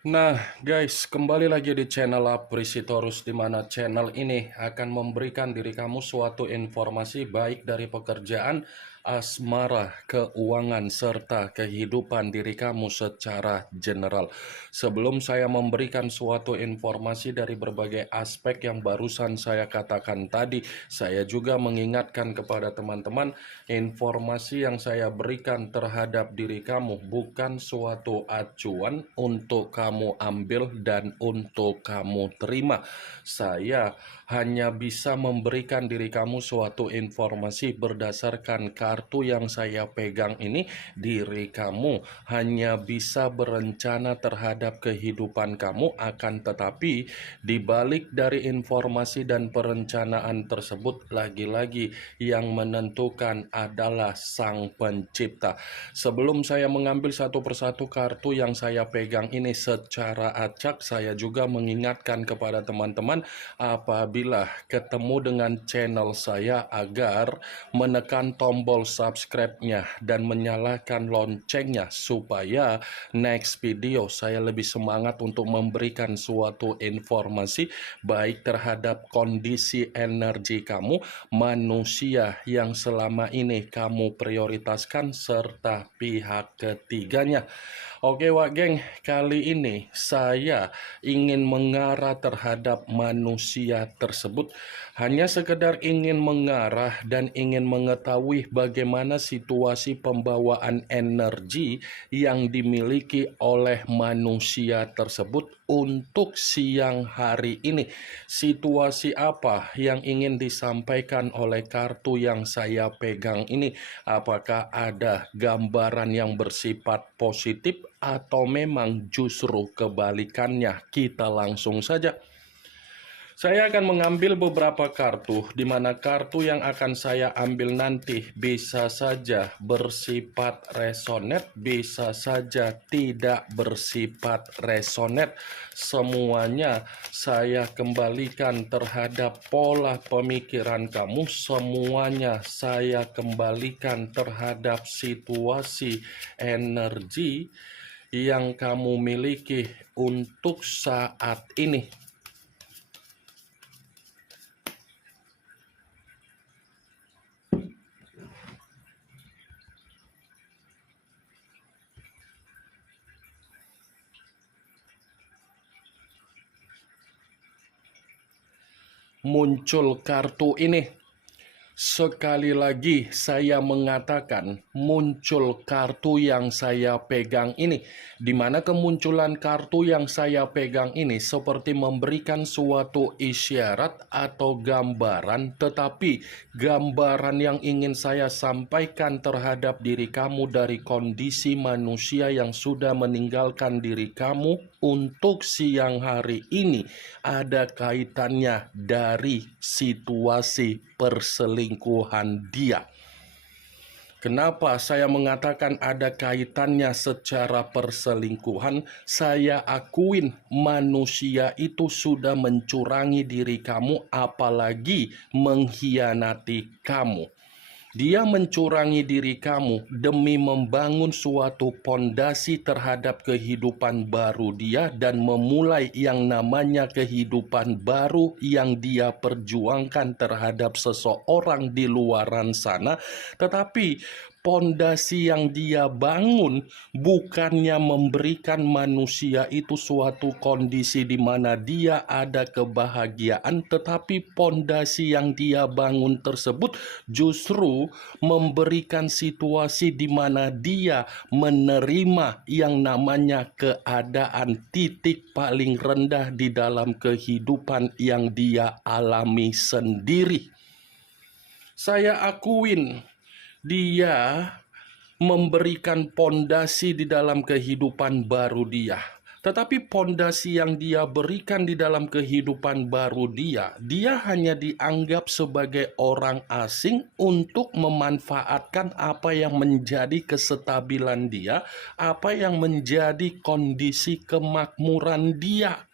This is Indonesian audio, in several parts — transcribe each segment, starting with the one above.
Nah, guys, kembali lagi di channel Aprisitorus, di mana channel ini akan memberikan diri kamu suatu informasi baik dari pekerjaan, asmara, keuangan, serta kehidupan diri kamu secara general. Sebelum saya memberikan suatu informasi dari berbagai aspek yang barusan saya katakan tadi, saya juga mengingatkan kepada teman-teman, informasi yang saya berikan terhadap diri kamu bukan suatu acuan untuk kamu ambil dan untuk kamu terima. Saya hanya bisa memberikan diri kamu suatu informasi berdasarkan kartu yang saya pegang ini. Diri kamu hanya bisa berencana terhadap kehidupan kamu, akan tetapi dibalik dari informasi dan perencanaan tersebut, lagi-lagi yang menentukan adalah Sang Pencipta. Sebelum saya mengambil satu persatu kartu yang saya pegang ini secara acak, saya juga mengingatkan kepada teman-teman apabila ketemu dengan channel saya agar menekan tombol subscribe-nya dan menyalakan loncengnya supaya next video saya lebih semangat untuk memberikan suatu informasi baik terhadap kondisi energi kamu, manusia yang selama ini kamu prioritaskan, serta pihak ketiganya. Oke Wak Geng, kali ini saya ingin mengarah terhadap manusia tersebut. Hanya sekedar ingin mengarah dan ingin mengetahui bagaimana situasi pembawaan energi yang dimiliki oleh manusia tersebut untuk siang hari ini. Situasi apa yang ingin disampaikan oleh kartu yang saya pegang ini? Apakah ada gambaran yang bersifat positif atau memang justru kebalikannya? Kita langsung saja. Saya akan mengambil beberapa kartu, di mana kartu yang akan saya ambil nanti bisa saja bersifat resonet, bisa saja tidak bersifat resonet. Semuanya saya kembalikan terhadap pola pemikiran kamu, semuanya saya kembalikan terhadap situasi energi yang kamu miliki untuk saat ini. Muncul kartu ini. Sekali lagi saya mengatakan muncul kartu yang saya pegang ini, di mana kemunculan kartu yang saya pegang ini seperti memberikan suatu isyarat atau gambaran, tetapi gambaran yang ingin saya sampaikan terhadap diri kamu dari kondisi manusia yang sudah meninggalkan diri kamu untuk siang hari ini ada kaitannya dari situasi perselingkuhan dia. Kenapa saya mengatakan ada kaitannya secara perselingkuhan? Saya akuin manusia itu sudah mencurangi diri kamu, apalagi mengkhianati kamu. Dia mencurangi diri kamu demi membangun suatu pondasi terhadap kehidupan baru dia dan memulai yang namanya kehidupan baru yang dia perjuangkan terhadap seseorang di luaran sana. Tetapi pondasi yang dia bangun bukannya memberikan manusia itu suatu kondisi di mana dia ada kebahagiaan, tetapi pondasi yang dia bangun tersebut justru memberikan situasi di mana dia menerima yang namanya keadaan titik paling rendah di dalam kehidupan yang dia alami sendiri. Saya akuin dia memberikan pondasi di dalam kehidupan baru dia. Tetapi pondasi yang dia berikan di dalam kehidupan baru dia, dia hanya dianggap sebagai orang asing untuk memanfaatkan apa yang menjadi kestabilan dia, apa yang menjadi kondisi kemakmuran dia.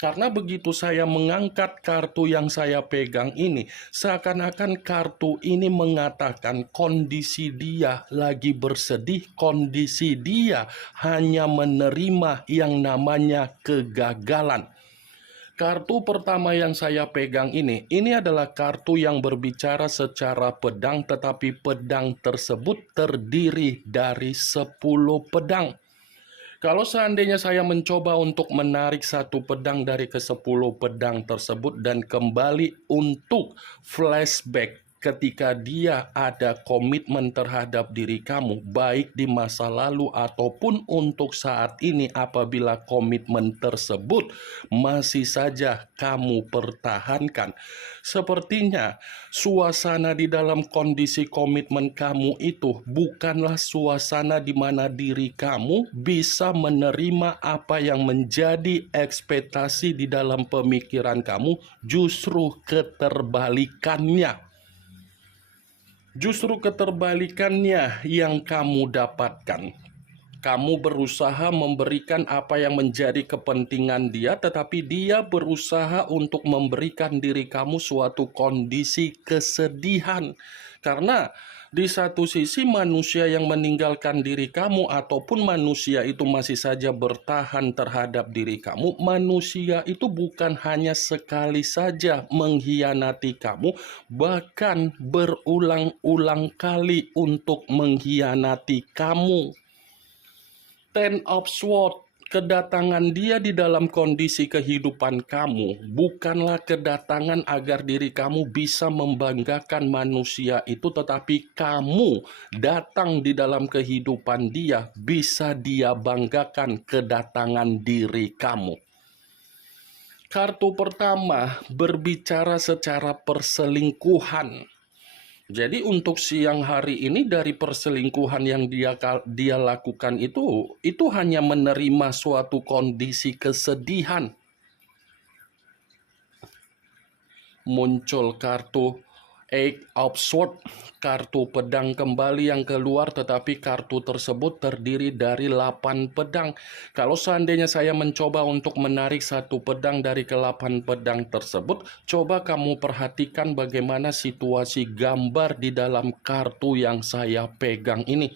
Karena begitu saya mengangkat kartu yang saya pegang ini, seakan-akan kartu ini mengatakan kondisi dia lagi bersedih, kondisi dia hanya menerima yang namanya kegagalan. Kartu pertama yang saya pegang ini adalah kartu yang berbicara secara pedang, tetapi pedang tersebut terdiri dari 10 pedang. Kalau seandainya saya mencoba untuk menarik satu pedang dari ke-10 pedang tersebut dan kembali untuk flashback ketika dia ada komitmen terhadap diri kamu, baik di masa lalu ataupun untuk saat ini, apabila komitmen tersebut masih saja kamu pertahankan. Sepertinya suasana di dalam kondisi komitmen kamu itu bukanlah suasana di mana diri kamu bisa menerima apa yang menjadi ekspektasi di dalam pemikiran kamu, justru keterbalikannya. Justru keterbalikannya yang kamu dapatkan. Kamu berusaha memberikan apa yang menjadi kepentingan dia, tetapi dia berusaha untuk memberikan diri kamu suatu kondisi kesedihan. Karena di satu sisi manusia yang meninggalkan diri kamu ataupun manusia itu masih saja bertahan terhadap diri kamu, manusia itu bukan hanya sekali saja mengkhianati kamu, bahkan berulang-ulang kali untuk mengkhianati kamu. Ten of Swords, kedatangan dia di dalam kondisi kehidupan kamu bukanlah kedatangan agar diri kamu bisa membanggakan manusia itu, tetapi kamu datang di dalam kehidupan dia bisa dia banggakan kedatangan diri kamu. Kartu pertama berbicara secara perselingkuhan. Jadi untuk siang hari ini, dari perselingkuhan yang dia lakukan itu hanya menerima suatu kondisi kesedihan. Muncul kartu Eight of Swords, kartu pedang kembali yang keluar, tetapi kartu tersebut terdiri dari 8 pedang. Kalau seandainya saya mencoba untuk menarik satu pedang dari ke-8 pedang tersebut, coba kamu perhatikan bagaimana situasi gambar di dalam kartu yang saya pegang ini.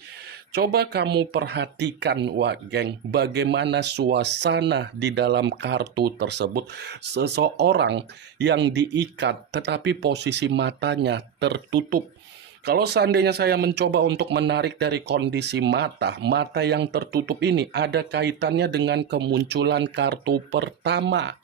Coba kamu perhatikan, geng, bagaimana suasana di dalam kartu tersebut. Seseorang yang diikat tetapi posisi matanya tertutup. Kalau seandainya saya mencoba untuk menarik dari kondisi mata yang tertutup ini ada kaitannya dengan kemunculan kartu pertama.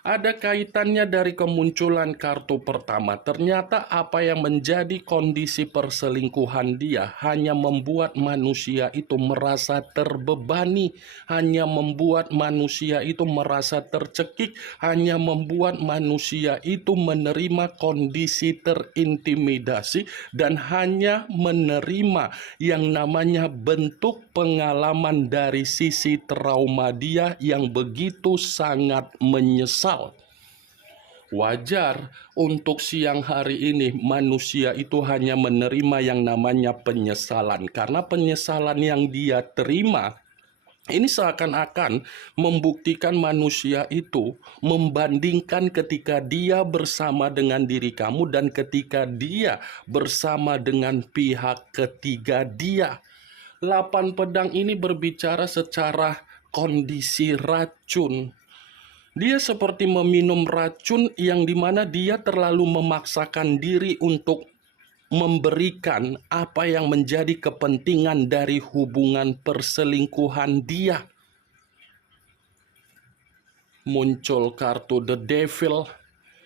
Ada kaitannya dari kemunculan kartu pertama. Ternyata apa yang menjadi kondisi perselingkuhan dia hanya membuat manusia itu merasa terbebani, hanya membuat manusia itu merasa tercekik, hanya membuat manusia itu menerima kondisi terintimidasi dan hanya menerima yang namanya bentuk pengalaman dari sisi trauma dia yang begitu sangat menyesal. Wajar untuk siang hari ini manusia itu hanya menerima yang namanya penyesalan, karena penyesalan yang dia terima ini seakan-akan membuktikan manusia itu membandingkan ketika dia bersama dengan diri kamu dan ketika dia bersama dengan pihak ketiga dia. 8 pedang ini berbicara secara kondisi racun. Dia seperti meminum racun yang dimana dia terlalu memaksakan diri untuk memberikan apa yang menjadi kepentingan dari hubungan perselingkuhan dia. Muncul kartu The Devil,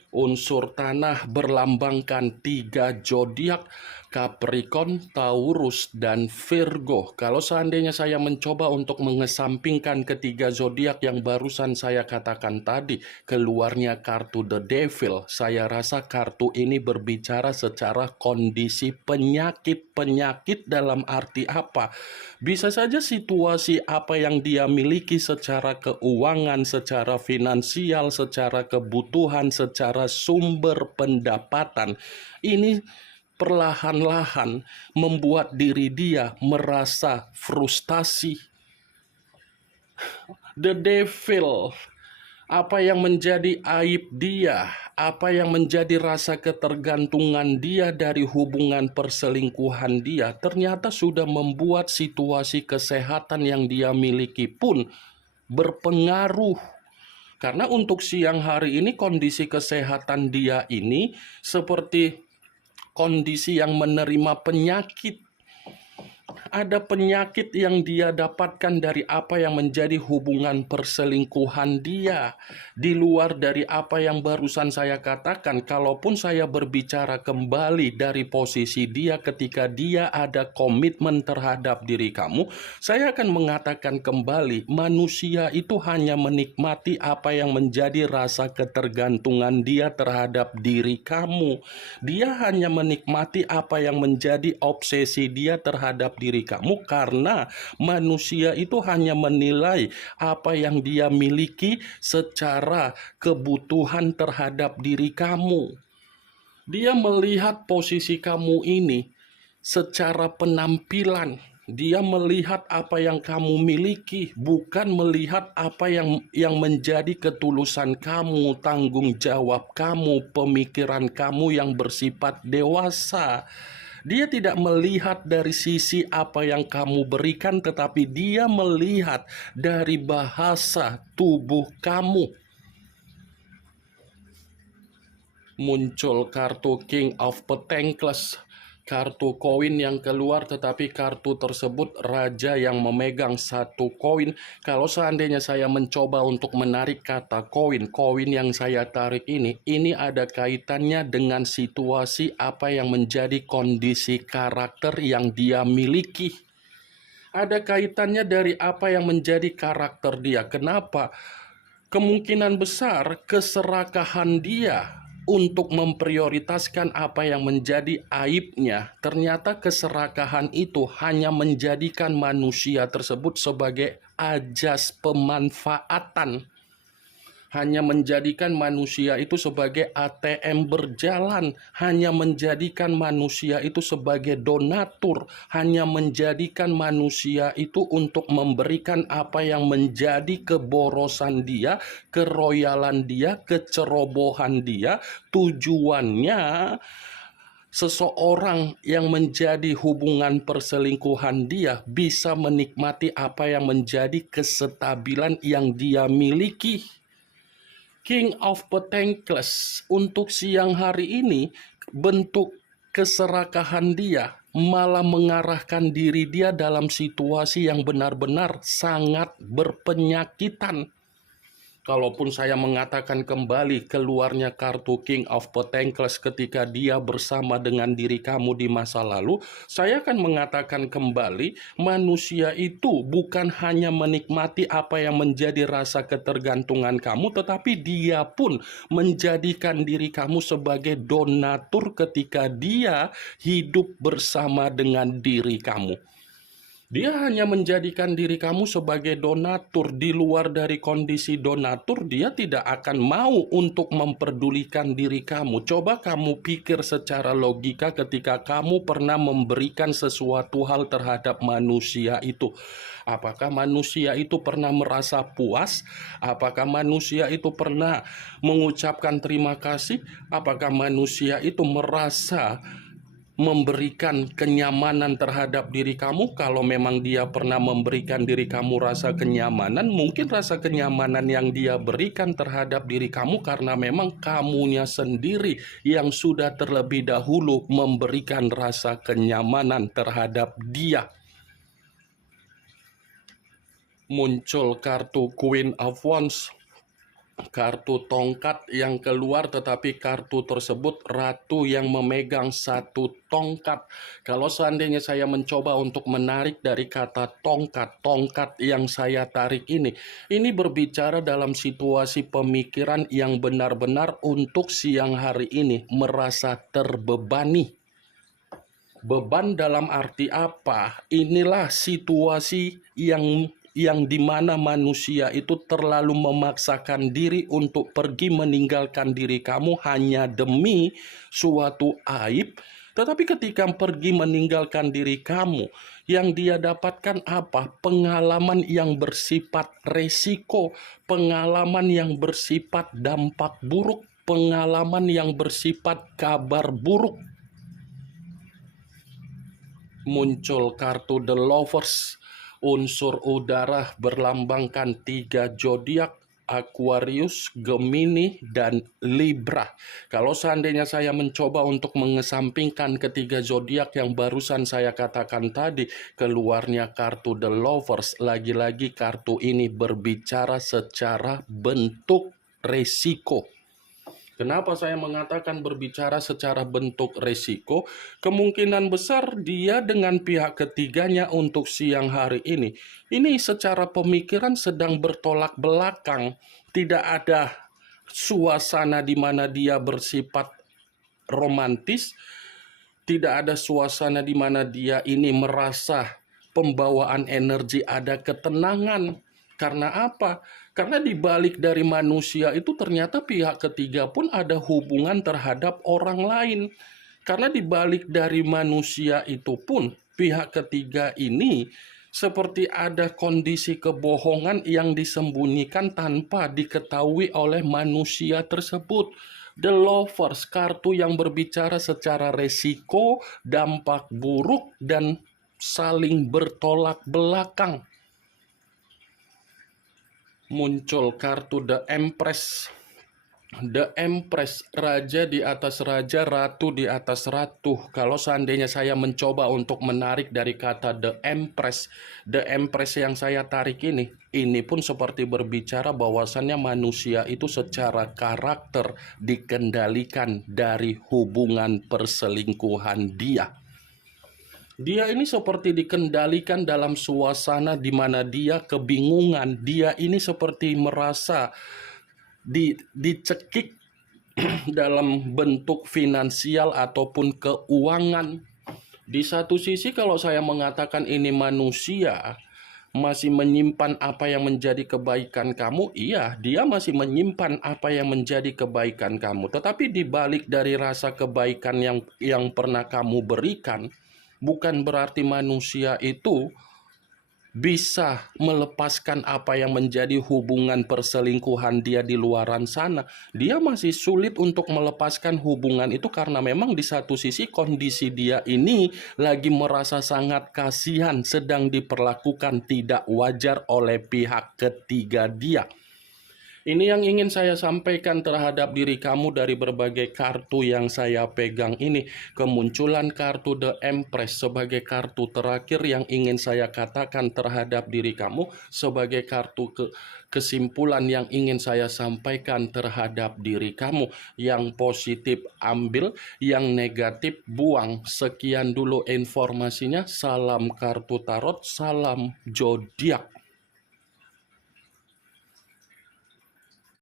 unsur tanah berlambangkan 3 zodiak, Capricorn, Taurus, dan Virgo. Kalau seandainya saya mencoba untuk mengesampingkan ketiga zodiak yang barusan saya katakan tadi, keluarnya kartu The Devil, saya rasa kartu ini berbicara secara kondisi penyakit dalam arti apa? Bisa saja situasi apa yang dia miliki secara keuangan, secara finansial, secara kebutuhan, secara sumber pendapatan, ini perlahan-lahan membuat diri dia merasa frustasi. The Devil Apa yang menjadi aib dia, apa yang menjadi rasa ketergantungan dia dari hubungan perselingkuhan dia, ternyata sudah membuat situasi kesehatan yang dia miliki pun berpengaruh. Karena untuk siang hari ini kondisi kesehatan dia ini seperti kondisi yang menerima penyakit. Ada penyakit yang dia dapatkan dari apa yang menjadi hubungan perselingkuhan dia. Di luar dari apa yang barusan saya katakan, kalaupun saya berbicara kembali dari posisi dia ketika dia ada komitmen terhadap diri kamu, saya akan mengatakan kembali, manusia itu hanya menikmati apa yang menjadi rasa ketergantungan dia terhadap diri kamu. Dia hanya menikmati apa yang menjadi obsesi dia terhadap diri kamu, karena manusia itu hanya menilai apa yang dia miliki secara kebutuhan terhadap diri kamu. Dia melihat posisi kamu ini secara penampilan. Dia melihat apa yang kamu miliki, bukan melihat apa yang menjadi ketulusan kamu, tanggung jawab kamu, pemikiran kamu yang bersifat dewasa. Dia tidak melihat dari sisi apa yang kamu berikan, tetapi dia melihat dari bahasa tubuh kamu. Muncul kartu King of Pentacles, kartu koin yang keluar, tetapi kartu tersebut raja yang memegang satu koin. Kalau seandainya saya mencoba untuk menarik kata koin yang saya tarik ini ada kaitannya dengan situasi apa yang menjadi kondisi karakter yang dia miliki. Ada kaitannya dari apa yang menjadi karakter dia. Kenapa? Kemungkinan besar keserakahan dia untuk memprioritaskan apa yang menjadi aibnya, ternyata keserakahan itu hanya menjadikan manusia tersebut sebagai ajas pemanfaatan. Hanya menjadikan manusia itu sebagai ATM berjalan, hanya menjadikan manusia itu sebagai donatur, hanya menjadikan manusia itu untuk memberikan apa yang menjadi keborosan dia, keroyalan dia, kecerobohan dia. Tujuannya seseorang yang menjadi hubungan perselingkuhan dia bisa menikmati apa yang menjadi kestabilan yang dia miliki. King of Pentacles untuk siang hari ini, bentuk keserakahan dia malah mengarahkan diri dia dalam situasi yang benar-benar sangat berpenyakitan. Kalaupun saya mengatakan kembali keluarnya kartu King of Pentacles ketika dia bersama dengan diri kamu di masa lalu, saya akan mengatakan kembali, manusia itu bukan hanya menikmati apa yang menjadi rasa ketergantungan kamu, tetapi dia pun menjadikan diri kamu sebagai donatur ketika dia hidup bersama dengan diri kamu. Dia hanya menjadikan diri kamu sebagai donatur. Di luar dari kondisi donatur, dia tidak akan mau untuk memperdulikan diri kamu. Coba kamu pikir secara logika ketika kamu pernah memberikan sesuatu hal terhadap manusia itu. Apakah manusia itu pernah merasa puas? Apakah manusia itu pernah mengucapkan terima kasih? Apakah manusia itu merasa memberikan kenyamanan terhadap diri kamu? Kalau memang dia pernah memberikan diri kamu rasa kenyamanan, mungkin rasa kenyamanan yang dia berikan terhadap diri kamu karena memang kamunya sendiri yang sudah terlebih dahulu memberikan rasa kenyamanan terhadap dia. Muncul kartu Queen of Wands, kartu tongkat yang keluar, tetapi kartu tersebut ratu yang memegang satu tongkat. Kalau seandainya saya mencoba untuk menarik dari kata tongkat yang saya tarik ini berbicara dalam situasi pemikiran yang benar-benar untuk siang hari ini merasa terbebani. Beban dalam arti apa? Inilah situasi yang dimana manusia itu terlalu memaksakan diri untuk pergi meninggalkan diri kamu hanya demi suatu aib, Tetapi ketika pergi meninggalkan diri kamu, yang dia dapatkan apa? Pengalaman yang bersifat resiko, pengalaman yang bersifat dampak buruk, pengalaman yang bersifat kabar buruk. Muncul kartu The Lovers, unsur udara berlambangkan 3 zodiak, Aquarius, Gemini, dan Libra. Kalau seandainya saya mencoba untuk mengesampingkan ketiga zodiak yang barusan saya katakan tadi, keluarnya kartu The Lovers. Lagi-lagi kartu ini berbicara secara bentuk resiko. Kenapa saya mengatakan berbicara secara bentuk resiko? Kemungkinan besar dia dengan pihak ketiganya untuk siang hari ini secara pemikiran sedang bertolak belakang. Tidak ada suasana di mana dia bersifat romantis, tidak ada suasana di mana dia ini merasa pembawaan energi ada ketenangan. Karena apa? Karena di balik dari manusia itu ternyata pihak ketiga pun ada hubungan terhadap orang lain. Karena di balik dari manusia itu pun pihak ketiga ini seperti ada kondisi kebohongan yang disembunyikan tanpa diketahui oleh manusia tersebut. The Lovers, kartu yang berbicara secara resiko, dampak buruk, dan saling bertolak belakang. Muncul kartu The Empress. The Empress, raja di atas raja, ratu di atas ratu. Kalau seandainya saya mencoba untuk menarik dari kata The Empress yang saya tarik ini pun seperti berbicara bahwasannya manusia itu secara karakter dikendalikan dari hubungan perselingkuhan dia. Dia ini seperti dikendalikan dalam suasana di mana dia kebingungan. Dia ini seperti merasa dicekik dalam bentuk finansial ataupun keuangan. Di satu sisi kalau saya mengatakan ini manusia masih menyimpan apa yang menjadi kebaikan kamu, iya, dia masih menyimpan apa yang menjadi kebaikan kamu. Tetapi di balik dari rasa kebaikan yang pernah kamu berikan, bukan berarti manusia itu bisa melepaskan apa yang menjadi hubungan perselingkuhan dia di luaran sana. Dia masih sulit untuk melepaskan hubungan itu karena memang di satu sisi kondisi dia ini lagi merasa sangat kasihan, sedang diperlakukan tidak wajar oleh pihak ketiga dia. Ini yang ingin saya sampaikan terhadap diri kamu dari berbagai kartu yang saya pegang ini. Kemunculan kartu The Empress sebagai kartu terakhir yang ingin saya katakan terhadap diri kamu, sebagai kartu kesimpulan yang ingin saya sampaikan terhadap diri kamu. Yang positif ambil, yang negatif buang. Sekian dulu informasinya. Salam kartu tarot, salam zodiak.